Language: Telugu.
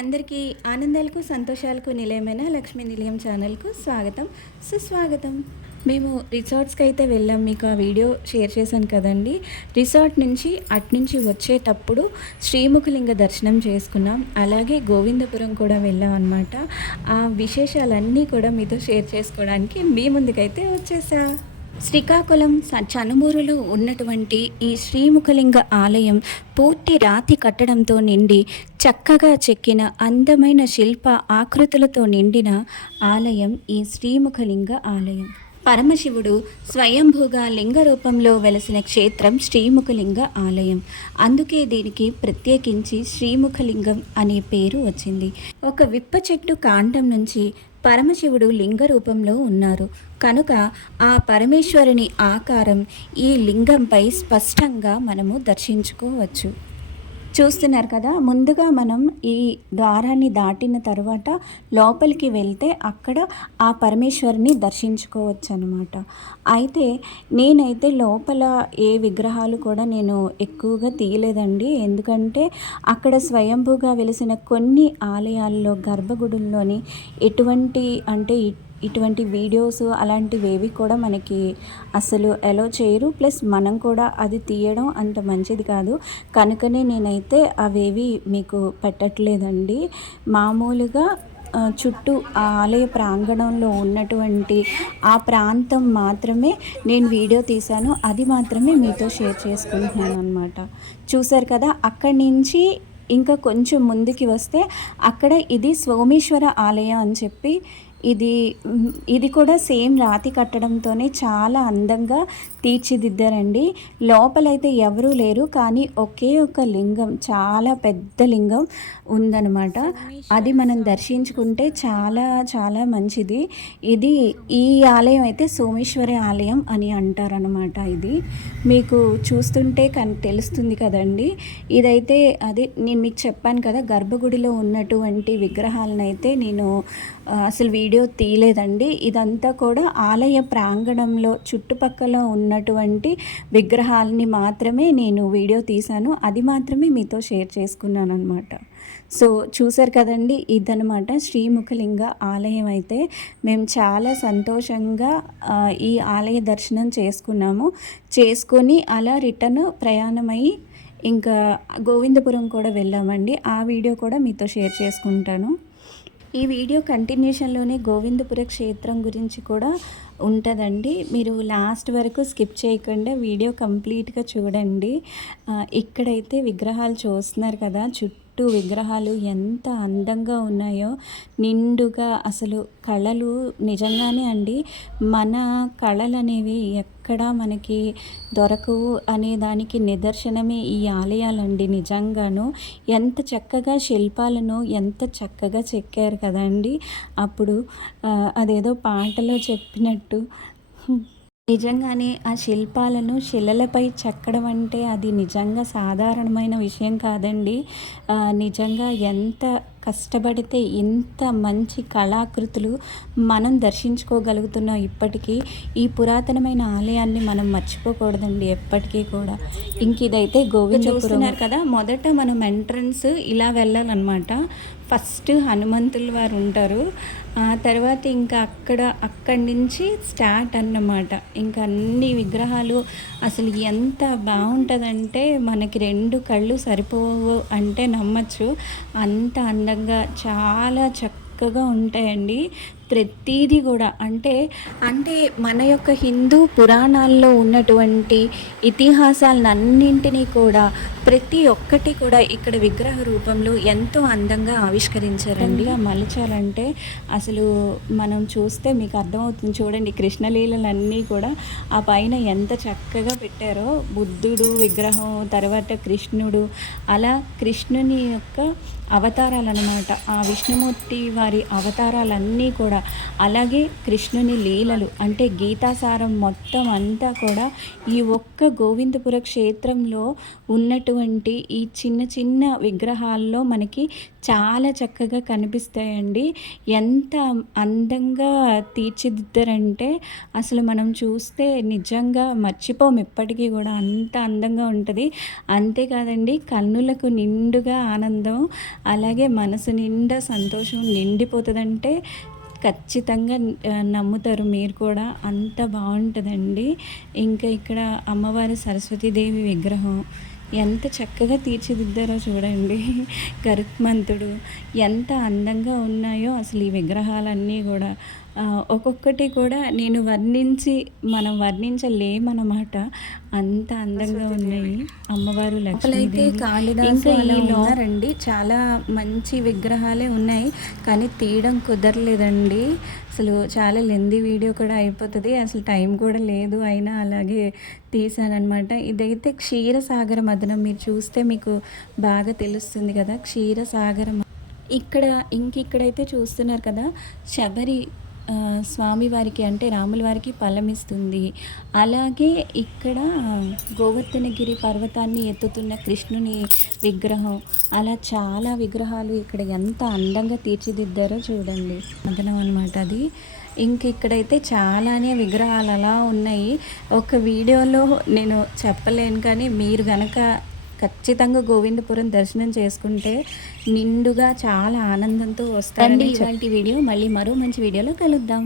అందరికీ ఆనందాలకు సంతోషాలకు నిలయమైన లక్ష్మీ నిలయం ఛానల్కు స్వాగతం సుస్వాగతం. మేము రిసార్ట్స్కి అయితే వెళ్ళాం, మీకు ఆ వీడియో షేర్ చేశాను కదండి. రిసార్ట్ నుంచి అట్నుంచి వచ్చేటప్పుడు శ్రీముఖలింగ దర్శనం చేసుకున్నాం, అలాగే గోవిందపురం కూడా వెళ్ళాం అనమాట. ఆ విశేషాలన్నీ కూడా మీతో షేర్ చేసుకోవడానికి మీ ముందుకైతే వచ్చేసా. శ్రీకాకుళం చనుమూరులో ఉన్నటువంటి ఈ శ్రీముఖలింగ ఆలయం పూర్తి రాతి కట్టడంతో నిండి చక్కగా చెక్కిన అందమైన శిల్ప ఆకృతులతో నిండిన ఆలయం ఈ శ్రీముఖలింగ ఆలయం. పరమశివుడు స్వయంభూగా లింగ రూపంలో వెలసిన క్షేత్రం శ్రీముఖలింగ ఆలయం. అందుకే దీనికి ప్రత్యేకించి శ్రీముఖలింగం అనే పేరు వచ్చింది. ఒక విప్ప చెట్టు కాండం నుంచి పరమశివుడు లింగ రూపంలో ఉన్నారు కనుక ఆ పరమేశ్వరుని ఆకారం ఈ లింగంపై స్పష్టంగా మనము దర్శించుకోవచ్చు. చూస్తున్నారు కదా, ముందుగా మనం ఈ ద్వారాన్ని దాటిన తర్వాత లోపలికి వెళ్తే అక్కడ ఆ పరమేశ్వరుని దర్శించుకోవచ్చు అనమాట. అయితే నేనైతే లోపల ఏ విగ్రహాలు కూడా నేను ఎక్కువగా తీయలేదండి. ఎందుకంటే అక్కడ స్వయంభూగా వెలిసిన కొన్ని ఆలయాల్లో గర్భగుడుల్లోని ఇటువంటి వీడియోస్ అలాంటివేవి కూడా మనకి అసలు అలో చేయరు. ప్లస్ మనం కూడా అది తీయడం అంత మంచిది కాదు. కనుకనే నేనైతే అవేవి మీకు పెట్టట్లేదండి. మామూలుగా చుట్టూ ఆ ఆలయ ప్రాంగణంలో ఉన్నటువంటి ఆ ప్రాంతం మాత్రమే నేను వీడియో తీశాను, అది మాత్రమే మీతో షేర్ చేసుకుంటున్నాను అనమాట. చూశారు కదా, అక్కడి నుంచి ఇంకా కొంచెం ముందుకి వస్తే అక్కడ ఇది సోమేశ్వర ఆలయం అని చెప్పి ఇది కూడా సేమ్ రాతి కట్టడంతోనే చాలా అందంగా తీర్చిదిద్దారండి. లోపలైతే ఎవరూ లేరు, కానీ ఒకే ఒక లింగం, చాలా పెద్ద లింగం ఉందన్నమాట. అది మనం దర్శించుకుంటే చాలా చాలా మంచిది. ఈ ఆలయం అయితే సోమేశ్వరి ఆలయం అని అంటారనమాట. ఇది మీకు చూస్తుంటే తెలుస్తుంది కదండి. ఇదైతే నేను మీకు చెప్పాను కదా, గర్భగుడిలో ఉన్నటువంటి విగ్రహాలను అయితే నేను అసలు వీడియో తీయలేదండి. ఇదంతా కూడా ఆలయ ప్రాంగణంలో చుట్టుపక్కల ఉన్నటువంటి విగ్రహాలని మాత్రమే నేను వీడియో తీశాను, అది మాత్రమే మీతో షేర్ చేసుకున్నాను అనమాట. సో చూసారు కదండి, ఇదనమాట శ్రీముఖలింగ ఆలయం. అయితే మేము చాలా సంతోషంగా ఈ ఆలయ దర్శనం చేసుకొని అలా రిటర్న్ ప్రయాణమై ఇంకా గోవిందపురం కూడా వెళ్ళామండి. ఆ వీడియో కూడా మీతో షేర్ చేసుకుంటాను. ఈ వీడియో కంటిన్యూషన్లోనే గోవిందపుర క్షేత్రం గురించి కూడా ఉంటుందండి. మీరు లాస్ట్ వరకు స్కిప్ చేయకుండా వీడియో కంప్లీట్గా చూడండి. ఇక్కడైతే విగ్రహాలు చూస్తున్నారు కదా, చుట్టూ విగ్రహాలు ఎంత అందంగా ఉన్నాయో, నిండుగా. అసలు కళలు నిజంగానే అండి, మన కళలు అనేవి ఎక్కడా మనకి దొరకవు అనే దానికి నిదర్శనమే ఈ ఆలయాలండి. నిజంగాను ఎంత చక్కగా శిల్పాలను ఎంత చక్కగా చెక్కారు కదండి. అప్పుడు అదేదో పాటలో చెప్పినట్టు నిజంగానే ఆ శిల్పాలను శిలలపై చెక్కడం అంటే అది నిజంగా సాధారణమైన విషయం కాదండి. నిజంగా ఎంత కష్టపడితే ఇంత మంచి కళాకృతులు మనం దర్శించుకోగలుగుతున్నాం. ఇప్పటికీ ఈ పురాతనమైన ఆలయాన్ని మనం మర్చిపోకూడదండి ఎప్పటికీ కూడా. ఇంక ఇదైతే గోవిందపురం కదా. మొదట మనం ఎంట్రన్స్ ఇలా వెళ్ళాలన్నమాట. ఫస్ట్ హనుమంతుల వారు ఉంటారు, ఆ తర్వాత ఇంకా అక్కడి నుంచి స్టార్ట్ అన్నమాట. ఇంకా అన్ని విగ్రహాలు అసలు ఎంత బాగుంటుందంటే మనకి 2 కళ్ళు సరిపోవు అంటే నమ్మచ్చు. అంత అందంగా చాలా చక్కగా ఉంటాయండి ప్రతీది కూడా. అంటే మన యొక్క హిందూ పురాణాల్లో ఉన్నటువంటి ఇతిహాసాలన్నింటినీ కూడా ప్రతి ఒక్కటి కూడా ఇక్కడ విగ్రహ రూపంలో ఎంతో అందంగా ఆవిష్కరించారండి. మలచాలంటే అసలు మనం చూస్తే మీకు అర్థమవుతుంది. చూడండి, కృష్ణలీలలన్నీ కూడా ఆ పైన ఎంత చక్కగా పెట్టారో. బుద్ధుడు విగ్రహం, తర్వాత కృష్ణుడు, అలా కృష్ణుని యొక్క అవతారాలన్నమాట. ఆ విష్ణుమూర్తి వారి అవతారాలన్నీ కూడా, అలాగే కృష్ణుని లీలలు, అంటే గీతాసారం మొత్తం అంతా కూడా ఈ ఒక్క గోవిందపుర క్షేత్రంలో ఉన్నటువంటి ఈ చిన్న చిన్న విగ్రహాల్లో మనకి చాలా చక్కగా కనిపిస్తాయండి. ఎంత అందంగా తీర్చిదిద్దారంటే అసలు మనం చూస్తే నిజంగా మర్చిపోము ఎప్పటికీ కూడా, అంత అందంగా ఉంటుంది. అంతేకాదండి, కన్నులకు నిండుగా ఆనందం. అలాగే మనసు నిండా సంతోషం నిండిపోతుందంటే ఖచ్చితంగా నమ్ముతారు మీరు కూడా. అంత బాగుంటుందండి. ఇంకా ఇక్కడ అమ్మవారి సరస్వతీదేవి విగ్రహం ఎంత చక్కగా తీర్చిదిద్దారో చూడండి. గరుత్మంతుడు ఎంత అందంగా ఉన్నాయో అసలు ఈ విగ్రహాలన్నీ కూడా. ఒక్కొక్కటి కూడా మనం వర్ణించలేమన్నమాట. అంత అందంగా ఉన్నాయి అమ్మవారు లక్ష్మీదేవి. ఇంకా ఈ ఉన్నారండి చాలా మంచి విగ్రహాలే ఉన్నాయి, కానీ తీయడం కుదరలేదండి. అసలు చాలా లెందీ వీడియో కూడా అయిపోతుంది, అసలు టైం కూడా లేదు. అయినా అలాగే తీసానమాట. ఇదైతే క్షీరసాగర మదనం. మీరు చూస్తే మీకు బాగా తెలుస్తుంది కదా క్షీరసాగర. ఇక్కడైతే చూస్తున్నారు కదా శబరి స్వామివారికి అంటే రాముల వారికి ఫలమిస్తుంది. అలాగే ఇక్కడ గోవర్ధనగిరి పర్వతాన్ని ఎత్తుతున్న కృష్ణుని విగ్రహం, అలా చాలా విగ్రహాలు ఇక్కడ ఎంత అందంగా తీర్చిదిద్దారో చూడండి. మదనం అనమాట అది. ఇక్కడైతే చాలానే విగ్రహాలు అలా ఉన్నాయి. ఒక వీడియోలో నేను చెప్పలేను, కానీ మీరు గనక ఖచ్చితంగా గోవిందపురం దర్శనం చేసుకుంటే నిండుగా చాలా ఆనందంతో వస్తారండి. ఇవాల్టి వీడియో మళ్ళీ మరో మంచి వీడియోలో కలుద్దాం.